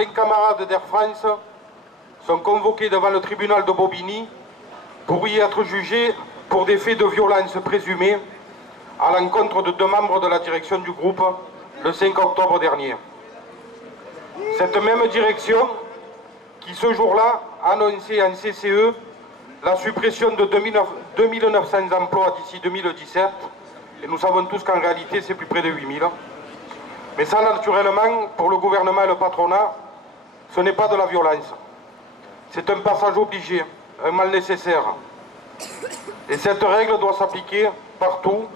5 camarades d'Air France sont convoqués devant le tribunal de Bobigny pour y être jugés pour des faits de violence présumés à l'encontre de 2 membres de la direction du groupe le 5 octobre dernier. Cette même direction qui ce jour-là annonçait en CCE la suppression de 2900 emplois d'ici 2017, et nous savons tous qu'en réalité c'est plus près de 8000. Mais ça, naturellement, pour le gouvernement et le patronat, ce n'est pas de la violence. C'est un passage obligé, un mal nécessaire. Et cette règle doit s'appliquer partout,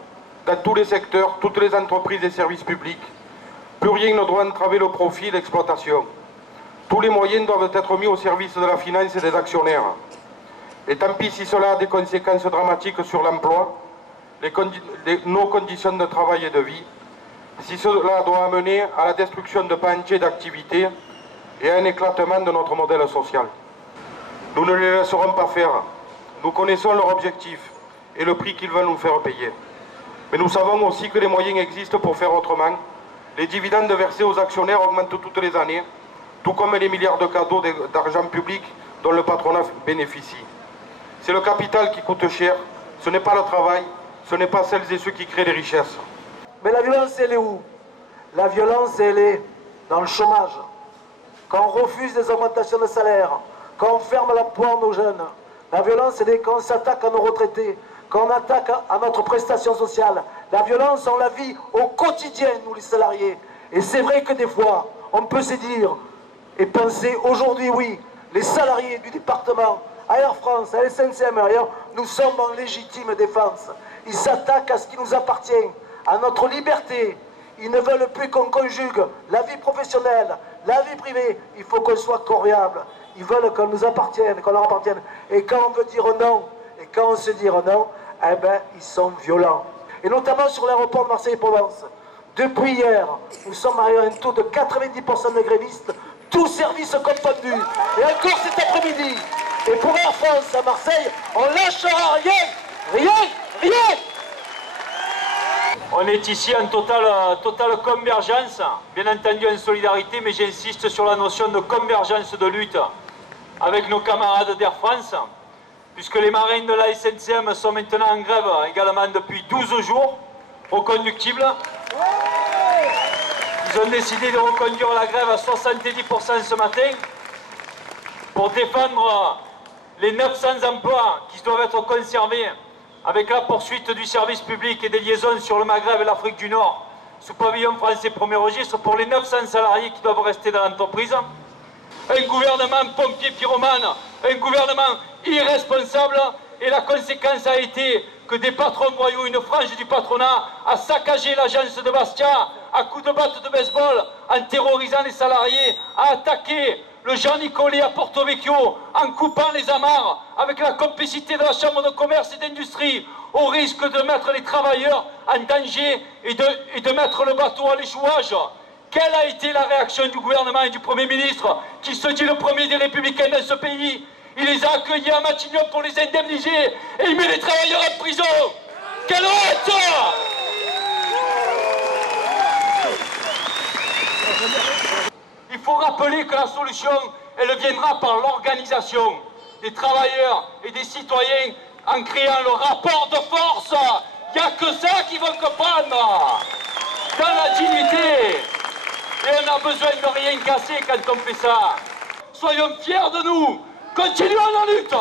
dans tous les secteurs, toutes les entreprises et services publics. Plus rien ne doit entraver le profit et l'exploitation. Tous les moyens doivent être mis au service de la finance et des actionnaires. Et tant pis si cela a des conséquences dramatiques sur l'emploi, nos conditions de travail et de vie, si cela doit amener à la destruction de pans entiers d'activités et à un éclatement de notre modèle social. Nous ne les laisserons pas faire. Nous connaissons leur objectif et le prix qu'ils veulent nous faire payer. Mais nous savons aussi que les moyens existent pour faire autrement. Les dividendes versés aux actionnaires augmentent toutes les années, tout comme les milliards de cadeaux d'argent public dont le patronat bénéficie. C'est le capital qui coûte cher, ce n'est pas le travail, ce n'est pas celles et ceux qui créent les richesses. Mais la violence, elle est où? La violence, elle est dans le chômage. Quand on refuse des augmentations de salaire, quand on ferme l'emploi à nos jeunes. La violence, elle est quand on s'attaque à nos retraités, quand on attaque à notre prestation sociale. La violence, on la vit au quotidien, nous les salariés. Et c'est vrai que des fois, on peut se dire et penser, aujourd'hui, oui, les salariés du département, à Air France, à la SNCM, ailleurs, nous sommes en légitime défense. Ils s'attaquent à ce qui nous appartient, à notre liberté. Ils ne veulent plus qu'on conjugue la vie professionnelle, la vie privée. Il faut qu'on soit corvéable. Ils veulent qu'on nous appartienne, qu'on leur appartienne. Et quand on veut dire non, et quand on se dit non, eh ben, ils sont violents. Et notamment sur l'aéroport de Marseille-Provence. Depuis hier, nous sommes à un taux de 90% de grévistes, tous services confondus. Et encore cet après-midi. Et pour Air France à Marseille, on lâchera rien, rien, rien. On est ici en totale convergence, bien entendu en solidarité, mais j'insiste sur la notion de convergence de lutte avec nos camarades d'Air France, puisque les marins de la SNCM sont maintenant en grève également depuis 12 jours, reconductibles. Ils ont décidé de reconduire la grève à 70% ce matin pour défendre les 900 emplois qui doivent être conservés avec la poursuite du service public et des liaisons sur le Maghreb et l'Afrique du Nord sous pavillon français premier registre pour les 900 salariés qui doivent rester dans l'entreprise. Un gouvernement pompier pyromane, un gouvernement irresponsable, et la conséquence a été que des patrons voyous, une frange du patronat, a saccagé l'agence de Bastia à coups de batte de baseball en terrorisant les salariés, a attaqué le Jean Nicolet à Porto Vecchio en coupant les amarres avec la complicité de la Chambre de commerce et d'industrie, au risque de mettre les travailleurs en danger et de mettre le bateau à l'échouage. Quelle a été la réaction du gouvernement et du Premier ministre, qui se dit le premier des républicains dans ce pays? Il les a accueillis à Matignon pour les indemniser et il met les travailleurs en prison. Quelle honte! Il faut rappeler que la solution, elle viendra par l'organisation des travailleurs et des citoyens en créant le rapport de force. Il n'y a que ça qu'ils vont comprendre. Dans la dignité. Et on a besoin de rien casser quand on fait ça. Soyons fiers de nous. Continuons la lutte.